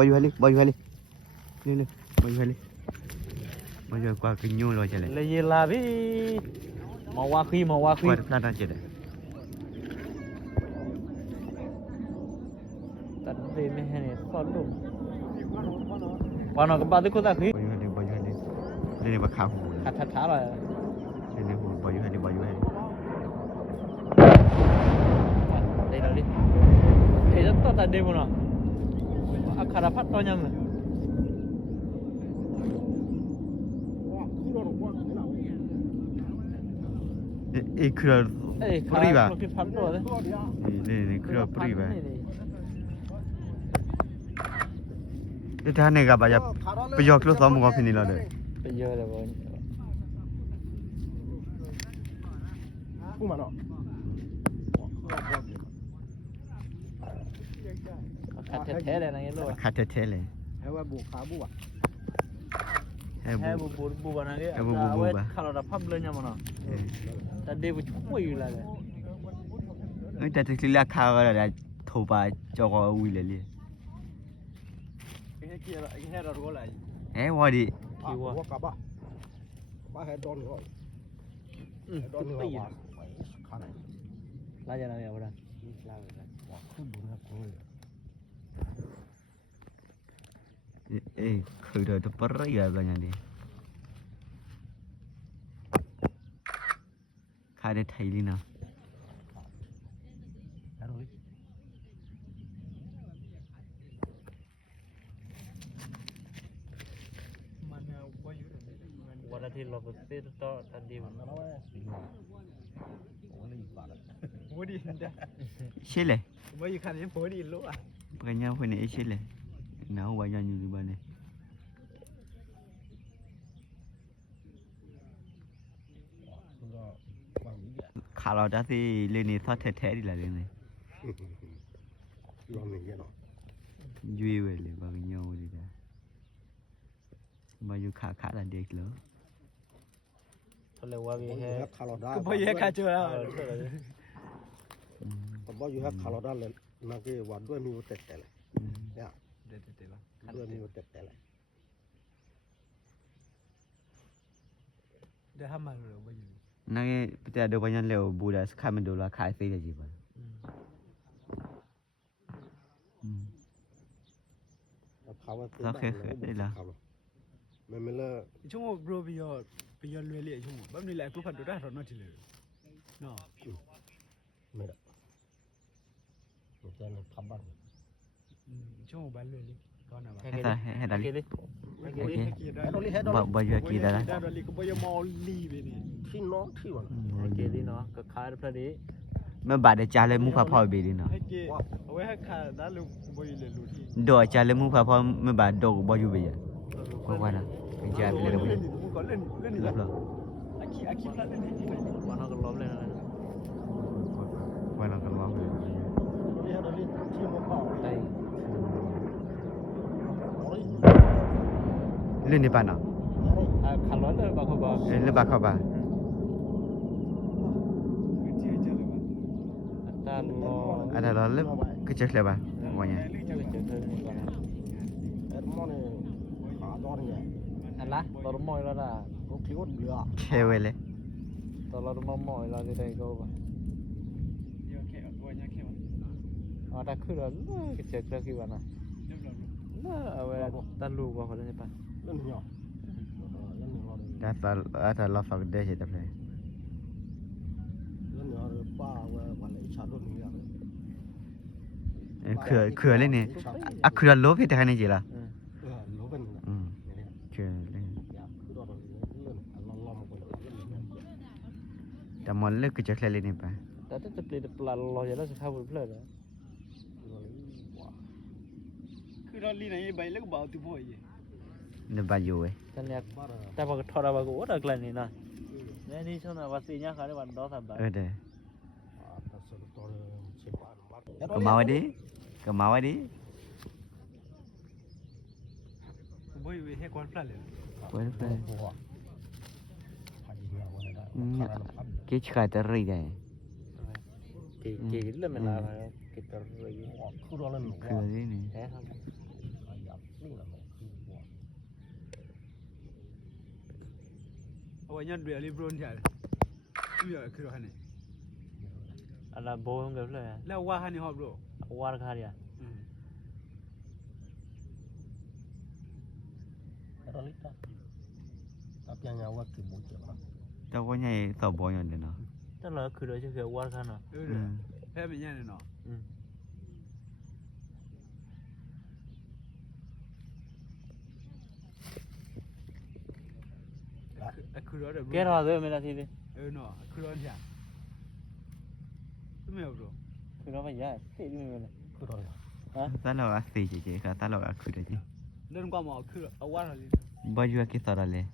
baju hali ni baju hali baju kwa kinyo lo chale le ye la bi ma wa khi kwa plata chede tan de me he ne so lu Pano ka ba de ko ta khi baju hali ni ba kha hu tha tha la ni hu baju hali đây là đi thế rất tốt là đêm nào khá là phát to nhầm rồi kura priva cái phát rồi đấy ni kura priva cái thằng này gặp bây giờ lúc xong một cái này rồi bây giờ là rồi không mà nó khát thế này này luôn khát thế này hay là bù khá bù à hay bù vào này cái khá là pháp lên nhau mà nó ta đi với chút quỳ là người ta thực là khá là thâu ba cho có uy lệ liền cái kia là cái này là rồi lại qua đi thì qua cả ba hay đòn rồi đòn nữa khá này lá giờ nào vậy đây không buồn là coi khởi đời tôi bắt rất là nhà đi khai để thấy đi nàoวันอาทิตย์เราไปเต้นต่อทันดีมันแล้วโอ้ดีนะ chếtเลย ไม่อยู่คันนี้โผล่ดีรู้อ่ะ cái nhau phải này chếtเลยnào bao nhiêu như vậy này khá là đã thì lên này thoát thế đi là lên này duy về liền bao nhiêu đi ra bao nhiêu khá là đẹp lớnเขาเรียกว่าวิเฮ คาร์ลด้า ก็พอแยกกันเจอแล้ว ผมบอกอยู่ครับคาร์ลด้าเลยนักว่าด้วยมีวัตถุอะไรเนี่ยด้วยมีวัตถุอะไรเดี๋ยวทำมาหรือว่าอยู่ นั่นแต่เดี๋ยววันนี้เราบูดาสขายมันดูราคาซื้อได้จีบเขาว่าซื้อได้แล้วไม่เลิก ช่วงบรูไปยอเรื่อยๆช่วงแบบนี้แหละกูพันดูได้ตอนนั้นทีเลยเนาะไม่ได้จะนั่งทำบ้านช่วงบ้านเลยก่อนนะบ้าน ให้ดาลิ ให้ดอลลี่ บ่อยู่กี่ได้ละ ได้ดอลลี่ก็บ่ยมอลลี่ไปนี่ ที่น้องที่วัน ให้เกลี่เนาะก็ขายพอดี เมื่อบาดจ่าเลยมุขพ่อไปดิเนาะ ให้เกเอาไว้ให้ขาด้านลูกบ่อยู่เลยรู้ที่ ดอจ่าเลยมุขพ่อเมื่อบาดดอกบ่อยู่ไปอ่ะก็ว่านะไปจ่าไปเลย เล่นนี่กูก็เล่นนี่ รับแล้ว อาคิพลาดเล่นที่ไหน วันนั้นก็ล้มเลยนะ ว่าเรากันว่า ที่ดอลลี่ที่มันเปล่า ได้ เล่นในบ้านเนาะ ขันรถเลยบางคนบอก เล่นบ้านเข้าบ้าน ตาลอ อันนั้นเราเล่นก็จะเลยบ้านว่าไง มอนี่ขาดอนเนี่ย อันละตอนมอยแล้วล่ะ รถที่รถเรือ เคเวเลย ตอนเรามอยเราจะได้ก็ป่ะ เดี๋ยวแค่ว่าเนี่ยแค่ว่า อ๋อถ้าขึ้นแล้วก็เจอเรื่องกี่วันนะเอาไว้ตันลูกว่าเขาจะไป เล่นเหรอเล่นเหรอ แต่เราฟังได้ใช่ไหม เล่นเหรอป้าว่าวันไหนชาร์จเนี่ย คือเล่นนี่อ่ะคือโลภที่ไหนจีล่ะ รู้เป็น คือเล่น คือเราเล่นล้อมคนเล่น แต่มันเล่นก็จะเล่นนี่ไป แต่ถ้าจะเปลี่ยนปลาลอยแล้วจะเข้าไปเพลิดเลย คือดอลลี่ไหนใบแล้วก็เบาตัวบ่อย ในบ้านอยู่เว้ย แต่เนี่ยแต่พอทอราบากูว่าดักเลยนี่นะเนี่ยนี่ช่วงนั้นว่าสิ่งนี้เขาได้วันดอทำแบบ เด้ แต่ส่วนตัวเชื่อว่า ก็มาไว้ดิก็มาไว้ดิ บ่อยู่ให้ก่อนพลาดเลย ไว้ไป พ กี่ขายแต่รีได้ เกี่ยเรื่องเวลาเกี่ยตัวเรื่อง คือเราเล่น คือนี่ แค่ครับ ย ညတွေလေးဘရုံချာပြီးရခရဟန် ala bohong ke pula လဲဝါဟန်ဟောဘရို war kha dia အဲ့တော့လိတာအပြန်ညာဝတ်ကိဘူးကျော် เจ้าก็ใหญ่สอบบ่ยอนเด้เนาะ ta la khu lo che ke war kha no ဟုတ်တယ်ဖဲမညံ့နေတော့အခရတော့ ke ra de me la thi de နော်အခရချာသူမဲဘရို khu lo ba ya se ni me la ခုတော့ ตาเราอะสิเจๆค่ะตาเราอะคือได้จิ လန်ကွာမအခရအဝါရလေး บ่อยู่อะกิสอดาเลย